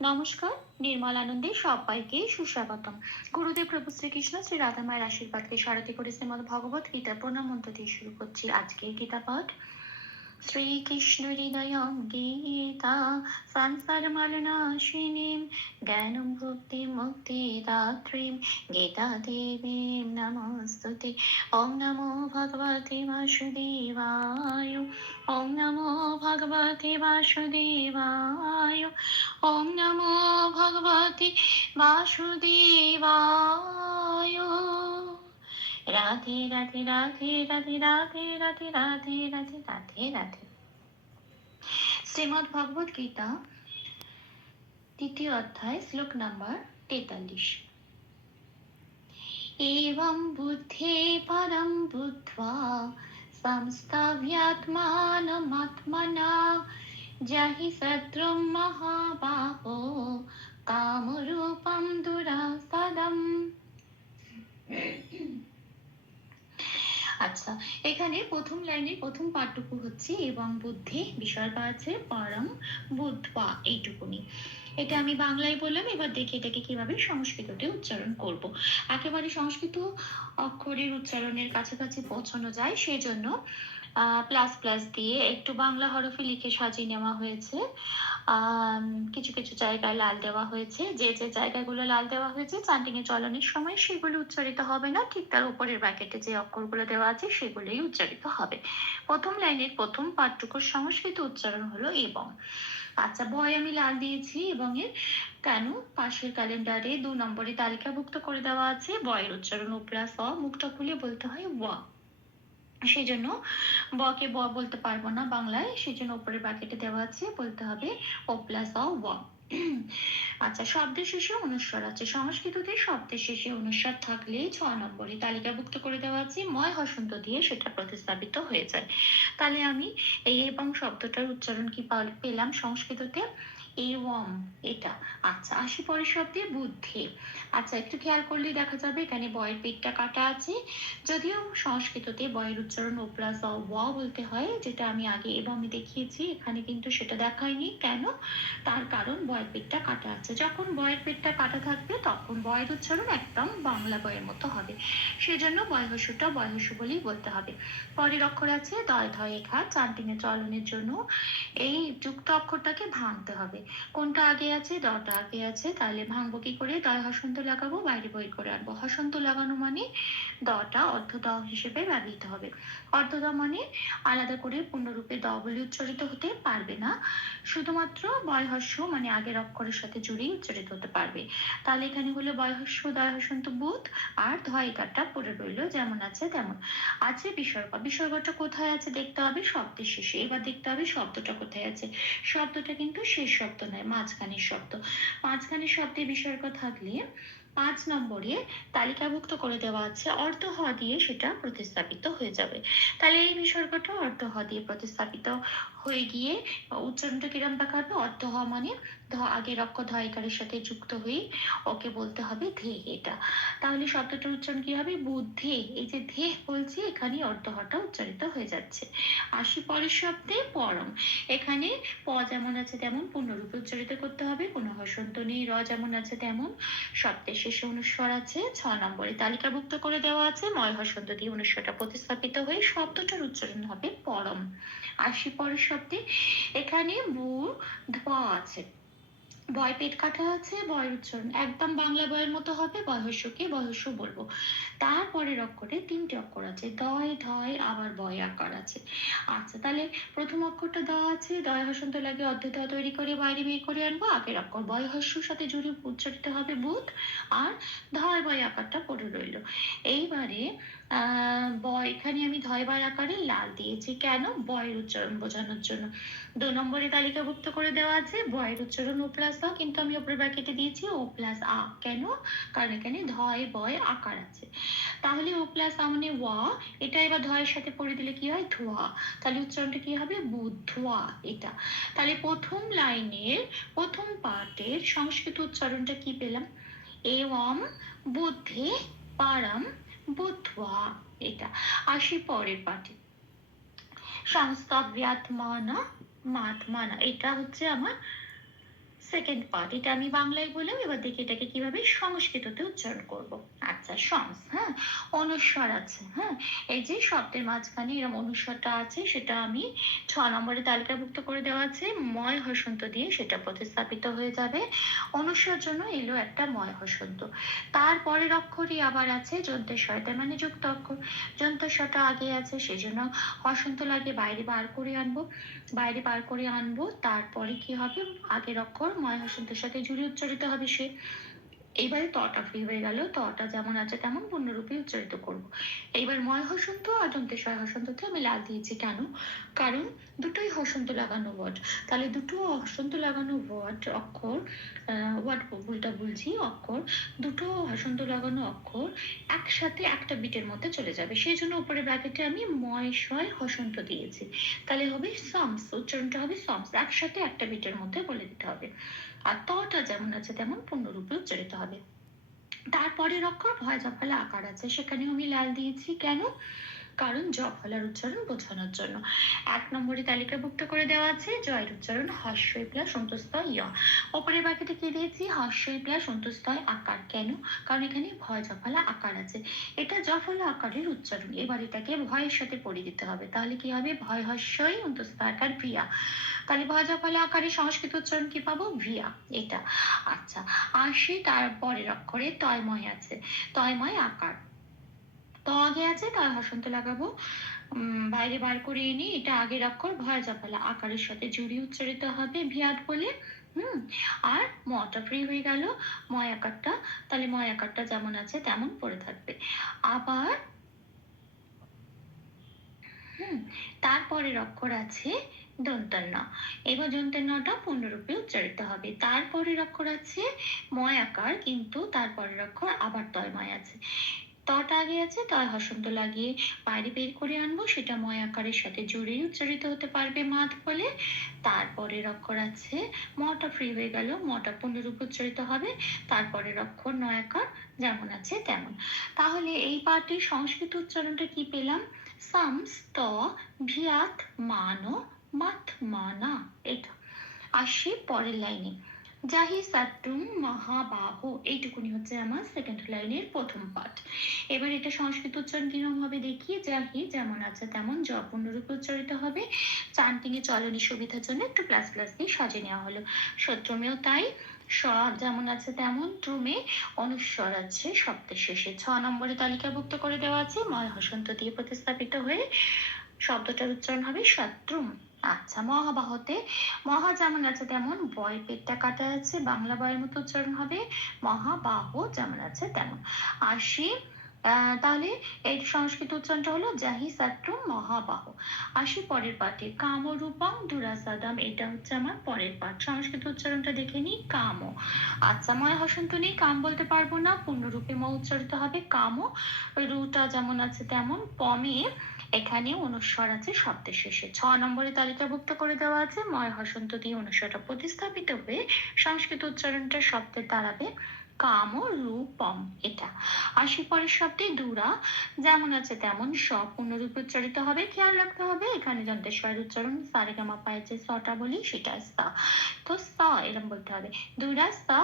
নমস্কার, নির্মল আনন্দে সবাইকে সুস্বাগতম। গুরুদেব প্রভু শ্রীকৃষ্ণ শ্রী রাধা মায়ের আশীর্বাদকে সারথি করে শ্রীমদ ভগবত গীতা প্রণাম মন্ত্র দিয়ে শুরু করছি আজকের গীতা পাঠ শ্রীকৃষ্ণ হৃদয়ং গীতা সংসার মালনাশিনীম জ্ঞানম ভক্তি মুক্তি দাত্রীম গীতা দেবীম নমস্তুতে ওম নমো ভগবতে বাসুদেবায় ওম নমো ভগবতে বাসুদেবায় ওম নমো ভগবতে বাসুদেবায় রাধে রাধে রাধে রাধে রাধে রাধে রাধে রাধে রাধে রাধে শ্রীমদ ভগবত গীতা তৃতীয় অধ্যায় শ্লোক নাম্বার তেতাল্লিশ एवं बुद्धे परं बुद्ध्वा संस्थाव्यात्मानमात्मना जहि शत्रुं महाबाहो कामरूपं दुरासदम् আচ্ছা এখানে প্রথম লাইনের প্রথম পাঠটুকু হচ্ছে এবং বুদ্ধি বিষয়টা আছে পরম, বুদ্ধা এইটুকুনি। এটা আমি বাংলায় বললাম, এবার দেখি এটাকে কীভাবে সংস্কৃততে উচ্চারণ করব। একেবারে সংস্কৃত অক্ষরের উচ্চারণের কাছাকাছি পৌঁছানো যায়, সেজন্য প্লাস প্লাস দিয়ে একটু বাংলা হরফে লিখে সাজিয়ে নেওয়া হয়েছে। কিছু কিছু জায়গায় লাল দেওয়া হয়েছে। যে যে জায়গাগুলো লাল দেওয়া হয়েছে চান্টিং এ চলনের সময় সেগুলো উচ্চারিত হবে না। ঠিক তার উপরের ব্র্যাকেটে যে অক্ষরগুলো দেওয়া আছে, সেগুলোই উচ্চারিত হবে। প্রথম লাইনের প্রথম পাঠটুকুর সংস্কৃত উচ্চারণ হলো এবং। আচ্ছা বয় আমি লাল দিয়েছি এবং এর কেন? পাশের ক্যালেন্ডারে দু নম্বরে তালিকাভুক্ত করে দেওয়া আছে। বয়ের উচ্চারণ প্লাস অ, মুখটা খুলে বলতে হয় ওয়া সেই জন্য বকে ব বলতে পারব না বাংলায় সেই জন্য উপরে ব্র্যাকেটে দেওয়া আছে, বলতে হবে ও প্লাস অ ওয়া আচ্ছা শব্দের শেষে অনুস্বর আছে। সংস্কৃততে শব্দের শেষে অনুস্বর থাকলে ছ নম্বরে তালিকাভুক্ত করে দেওয়া আছে, ময় হসন্ত দিয়ে সেটা প্রতিস্থাপিত হয়ে যায়। তাহলে আমি এই এবং শব্দটার উচ্চারণ কি পাল- পেলাম সংস্কৃততে? এওম এটা। আচ্ছা আসি পরের শব্দে, বুদ্ধি। আচ্ছা একটু খেয়াল করলে দেখা যাবে, এখানে বয়ের পেটটা কাটা আছে। যদিও সংস্কৃততে বয়ের উচ্চারণ ও প্লাস অ ওয়া বলতে হয়, যেটা আমি আগে এবং দেখিয়েছি, এখানে কিন্তু সেটা দেখায়নি। কেন? তার কারণ বয়ের পেটটা কাটা আছে। যখন বয়ের পেটটা কাটা থাকবে, তখন বয়ের উচ্চারণ একদম বাংলা বয়ের মতো হবে। সেজন্য বয়হস্যটা বয়হস্য বলেই বলতে হবে। পরের অক্ষর আছে দয় ধয় এখা চান্টিনে চলনের জন্য। এই যুক্ত অক্ষরটাকে ভাঙতে হবে। কোনটা আগে আছে, দটা আগে আছে, তাহলে ভাঙবো কি করে? দয় হসন্ত লাগাবো, বাইরে বই করে আনব। হসন্ত লাগানো মানে দটা অর্ধ দ হিসেবে ব্যবহৃত হবে। অর্ধ দ মানে আলাদা করে পূর্ণরূপে দ বলে উচ্চারিত হতে পারবে না। শুধুমাত্র বয়হস্য মানে আগের অক্ষরের সাথে জুড়েই উচ্চারিত হতে পারবে। তাহলে এখানে হলো বয়হস্য, দয় হসন্ত, বুধ আর ধয়কারটা পড়ে রইল, যেমন আছে তেমন। আছে বিসর্গ। বিসর্গটা কোথায় আছে দেখতে হবে শব্দের শেষে। এবার দেখতে হবে শব্দটা কোথায় আছে। শব্দটা কিন্তু শেষ শব্দ। নয়, মাঝখানের শব্দ মাঝখানের শব্দে বিসর্গ থাকলে পাঁচ নম্বরে তালিকাভুক্ত করে দেওয়া আছে, অর্থ হ দিয়ে সেটা প্রতিস্থাপিত হয়ে যাবে। তাহলে এই বিসর্গটা অর্থ হ দিয়ে প্রতিস্থাপিত হয়ে গিয়ে উচ্চারণটা কিরম দেখাবে অর্থ হ মানে ধ আগের অক্ষর ধয়কারের সাথে যুক্ত হয়ে ওকে বলতে হবে ধে এটা। তাহলে শব্দটার উচ্চারণ কি হবে? বুদ্ধে। এই যে ধে বলছি, এখানে অর্থ হটা উচ্চারিত হয়ে যাচ্ছে। আসি পরের শব্দে, পরম। এখানে প যেমন আছে তেমন পূর্ণরূপে উচ্চারিত করতে হবে। কোনো হসন্ত নেই, র যেমন আছে তেমন। শব্দের শেষে অনুস্বর আছে, ছ নম্বরে তালিকাভুক্ত করে দেওয়া আছে। ময় হসন্ত দিয়ে অনুস্বরটা প্রতিস্থাপিত হয়ে শব্দটার উচ্চারণ হবে পরম। আসি পরের শব্দে এখানে বু ধোয়া আছে। বয় পেট কাটা আছে, বয়ের উচ্চারণ। একদম বাংলা বয়ের মতো হবে বয়স্যকে বয়স্য বলব। তারপরের অক্ষরে তিনটে অক্ষর আছে দয় ধয়, আবার বয় আকার আছে। আচ্ছা তাহলে প্রথম অক্ষরটা দেওয়া আছে দয় হসন্ত লাগে অর্ধেত তৈরি করে বাইরে বের করে আনব, আগের অক্ষর বয় হস্যর সাথে জুড়ে উচ্চারিত হবে বুধ, আর ধয়, বয় আকারটা পড়ে রইল। এইবারে, আহ, বয়, এখানে আমি ধয়, বয় আকারে লাল দিয়েছি। কেন? বয়ের উচ্চারণ বোঝানোর জন্য। দু নম্বরে তালিকাভুক্ত করে দেওয়া আছে, বয়ের উচ্চারণ ও প্লাস আ কিন্তু আমি উপরে ব্র্যাকেটে দিয়েছি ও প্লাস আ কেন? কারণ এখানে ধয়, বয়, আকার আছে। তাহলে ও প্লাস আ মানে ওয়া। এটা এবার ধয়ের সাথে পড়ে দিলে কি হয়? ধোয়া। তাহলে উচ্চারণটা কি হবে? বুধোয়া এটা। তাহলে প্রথম লাইনের, প্রথম পার্টের সংস্কৃত উচ্চারণটা কি পেলাম? এওম বুদ্ধে, পারম, বুধোয়া এটা। আসি পরের পার্টে। সংস্কাব্যাত্মানা মাতমানা। এটা হচ্ছে আমার সেকেন্ড পার্ট এটা আমি বাংলায় বললাম এবার দেখি এটাকে কীভাবে সংস্কৃততে উচ্চারণ করব। আচ্ছা সংস হ্যাঁ অনুস্বর আছে হ্যাঁ এই যে শব্দের মাঝখানে এরকম অনুস্বরটা আছে, সেটা আমি ছ নম্বরে তালিকাভুক্ত করে দেওয়া আছে, ময় হসন্ত দিয়ে সেটা প্রতিস্থাপিত হয়ে যাবে। অনুস্বর জন্য এলো একটা ময় হসন্ত। তারপরের অক্ষরই আবার আছে যন্ত্রেশ্বরতে মানে যুক্ত অক্ষর। যন্ত্রেশ্বরটা আগে আছে, সেজন্য হসন্ত লাগে বাইরে বার করে আনব। বাইরে বার করে আনব, তারপরে কি হবে? আগের অক্ষর ময় হসন্তের সাথে জুড়ে উচ্চারিত হবে সে। এইবারে তটা ফ্রি হয়ে গেল। তটা যেমন আছে তেমন পূর্ণরূপে উচ্চারিত করব। এইবার ময় হসন্ত আর দন্তেশ্বয় হসন্ততে আমি লাল দিয়েছি কেন? কারণ দুটোই হসন্ত লাগানো ওয়ার্ড তাহলে দুটো হসন্ত লাগানো ওয়ার্ড অক্ষর ওয়ার্ড ভুলটা বলছি অক্ষর, দুটো হসন্ত লাগানো অক্ষর একসাথে একটা বিটের মধ্যে চলে যাবে। সেই জন্য উপরে ব্র্যাকেটে আমি ময় শয় হসন্ত দিয়েছি। তাহলে হবে সমস উচ্চারণটা হবে সমস একসাথে একটা বিটের মধ্যে বলে দিতে হবে। তটা যেমন আছে, তেমন পূর্ণরূপে উচ্চারিত হবে। তারপরের অক্ষর ভয় জফলা আকার আছে। সেখানেও আমি লাল দিয়েছি। কেন? কারণ জ ফলার উচ্চারণ বোঝানোর জন্য। এক নম্বরে তালিকাভুক্ত করে দেওয়া আছে, জয়ের উচ্চারণ হর্ষই প্লাস সন্তুস্তয় ইয় ওপরের বাকিতে কি দিয়েছি? হর্ষই প্লাস সন্তুস্তয় আকার। কেন? কারণ এখানে ভয় জফলা আকার আছে। এটা জফলা আকারের উচ্চারণ। এবার এটাকে ভয়ের সাথে পড়ে দিতে হবে। তাহলে কি হবে? ভয় হর্ষই অন্তস্থ আকার প্রিয়া তাহলে ভয় জফলা আকারে সংস্কৃত উচ্চারণ কি পাবো? ভিয়া এটা। আচ্ছা আসি তার পরের অক্ষরে তয়ময় আছে। তয়ময় আকার। ত আগে আছে, তার হসন্ত লাগাবো। বাইরে বার করে এনে এটা আগের অক্ষর ভয় জাপালা, আকারের সাথে জুড়ি উচ্চারিত হবে ভিয়াদ বলে। হুম, আর মটা ফ্রি হয়ে গেল, ময় আকারটা, তাহলে ময় আকারটা যেমন আছে তেমন পড়ে থাকবে। আবার, হুম তারপরের অক্ষর আছে দন্তন্য এবার দন্তন্যটা পূর্ণরূপে উচ্চারিত হবে। তারপরের অক্ষর আছে ময় আকার, কিন্তু তারপরের অক্ষর আবার তয়ময় আছে। তটা আগে আছে তয় হসন্ত লাগিয়ে বাইরে বের করে আনব। সেটা ময় আকারের সাথে জুড়েই উচ্চারিত হতে পারবে মাত বলে। তারপরের অক্ষর আছে, মটা ফ্রি হয়ে গেল, মটা পূর্ণরূপ উচ্চারিত হবে। তারপরের অক্ষর নয় আকার, যেমন আছে তেমন। তাহলে এই পাঠটির সংস্কৃত উচ্চারণটা কি পেলাম? সামস ত ভিয়াত, মানো, মাত, মানা, এটা। আসি পরের লাইনে। জাহি সাতুম মহাবাহ। এইটুকুনি হচ্ছে আমার সেকেন্ড লাইনের প্রথম পাঠ। এবার এটা সংস্কৃত উচ্চারণ কীরকম হবে দেখি জাহি যেমন আছে তেমন জ পূর্ণরূপে উচ্চারিত হবে। চান্টিং এ চলনি সুবিধার জন্য একটু প্লাস প্লাস দিয়ে সাজিয়ে নেওয়া হলো। সত্রমেও তাই স্বর যেমন আছে তেমন ট্রুমে অনুস্বর আছে শব্দের শেষে। ছ নম্বরে তালিকাভুক্ত করে দেওয়া আছে, ময় হসন্ত দিয়ে প্রতিস্থাপিত হয়ে শব্দটার উচ্চারণ হবে শত্রুম আচ্ছা মহাবাহতে মহা যেমন আছে তেমন বয় পেটটা কাটা আছে বাংলা বয়ের মতো উচ্চারণ হবে, মহাবাহ যেমন আছে তেমন। আসি তাহলে এই সংস্কৃত উচ্চারণটা হলো জাহি সাত্র মহাবাহ। আসি পরের পাঠে। কাম রূপম দুরাসাদাম এটা হচ্ছে আমার পরের পাঠ। সংস্কৃত উচ্চারণটা দেখে নিই, কাম। আচ্ছা ময় হসন্ত নেই, কাম বলতে পারব না, পূর্ণরূপে ম উচ্চারিত হবে কাম। রুটা যেমন আছে তেমন, পমে এখানে অনুস্বর আছে শব্দের শেষে। ছ নম্বরে তালিকাভুক্ত করে দেওয়া আছে, ময় হসন্ত দিয়ে অনুস্বরটা প্রতিস্থাপিত হয়ে সংস্কৃত উচ্চারণটা শব্দের দাঁড়াবে কাম ও রূপম এটা। আসি পরের শব্দে দুরা, যেমন আছে তেমন সব পূর্ণরূপে উচ্চারিত হবে। খেয়াল রাখতে হবে, এখানে যন্ত্রেশ্বরের উচ্চারণ, সারেগামা পায়ে যে সটা বলি, সেটা সা। তো স, এরম বলতে হবে। দুরা, সা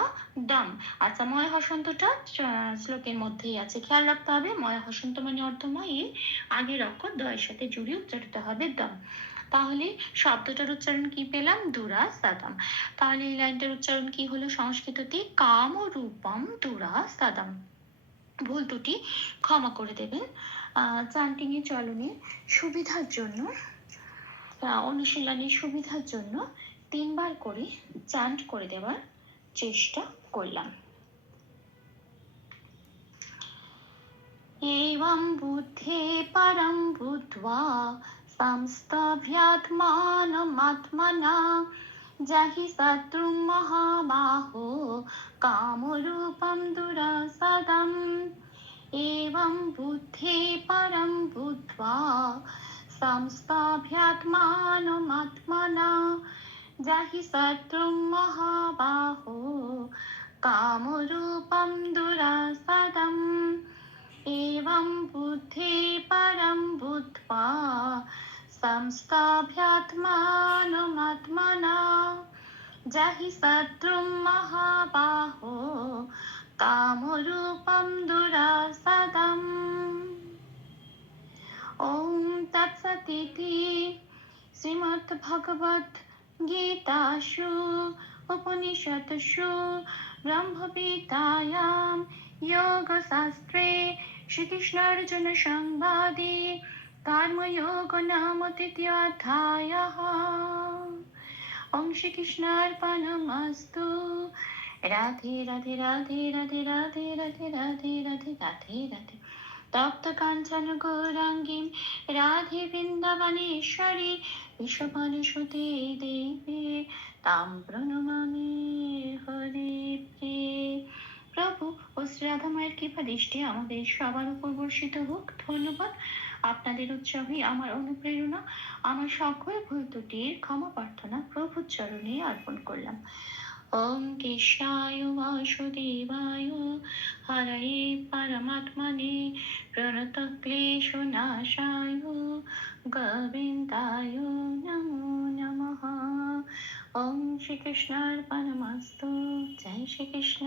দম আচ্ছা ময় হসন্তটা শ্লোকের মধ্যেই আছে। খেয়াল রাখতে হবে ময় হসন্ত মানে অর্ধময়, আগের অক্ষর দয়ের সাথে জুড়ে উচ্চারিত হবে দম তাহলে শব্দটার উচ্চারণ কি পেলাম দুরা সাদাম তাহলে এই লাইনটার উচ্চারণ কি হলো সংস্কৃততে কাম রূপম দুরা সাদাম ভুল দুটি ক্ষমা করে দেবেন চান্টিং এ চলনে সুবিধার জন্য অনুশীলনের সুবিধার জন্য তিনবার করে চান্ট করে দেওয়ার চেষ্টা করলাম एवं बुद्धे परं बुद्ध्वा संस्तभ्यात्मानमात्मना जहि शत्रुं महाबाहो कामरूपं दुरसदम् एवं बुद्धे परं बुद्ध्वा संस्थाभ्यात्मानमात्मना जहि शत्रुं महाबाहो कामरूपं दुरसदम् एवं बुद्धि परं बुद्ध्वा संस्थाभ्यात्मानमात्मना जहि शत्रुं महाबाहो कामरूपं दुरासदम् ॐ तत्सदिति श्रीमद्भगवद्गीतासु उपनिषत्सु ब्रह्मविद्यायां योगशास्त्रे श्रीकृष्णार्जुनसंवादे कर्मयोग नाम तृतीयोऽध्यायः ॐ श्रीकृष्णार्पणमस्तु राधे राधे राधे राधे राधे राधे राधे राधे राधे राधे তপ্ত কাঞ্চন গৌরাঙ্গীম রাধে বৃন্দাবনেশ্বরী বিশ্বপরিষুতে দেবে তাম প্রণমামি হরে প্রিয়ে প্রভু ও শ্রী রাধা মায়ের কৃপা দৃষ্টি আমাদের সবার উপর বর্ষিত হোক ধন্যবাদ আপনাদের উৎসাহে আমার অনুপ্রেরণা, আমার সকল ভুল ত্রুটির ক্ষমা প্রার্থনা প্রভুর চরণে অর্পণ করলাম। ওম কেশায় বাসুদেবায় হরয়ে পরমাত্মনে প্রণত ক্লেশ নাশায়, গোবিন্দায় নমো নমঃ। ওম শ্রীকৃষ্ণার্পণমস্তু, জয় শ্রীকৃষ্ণ।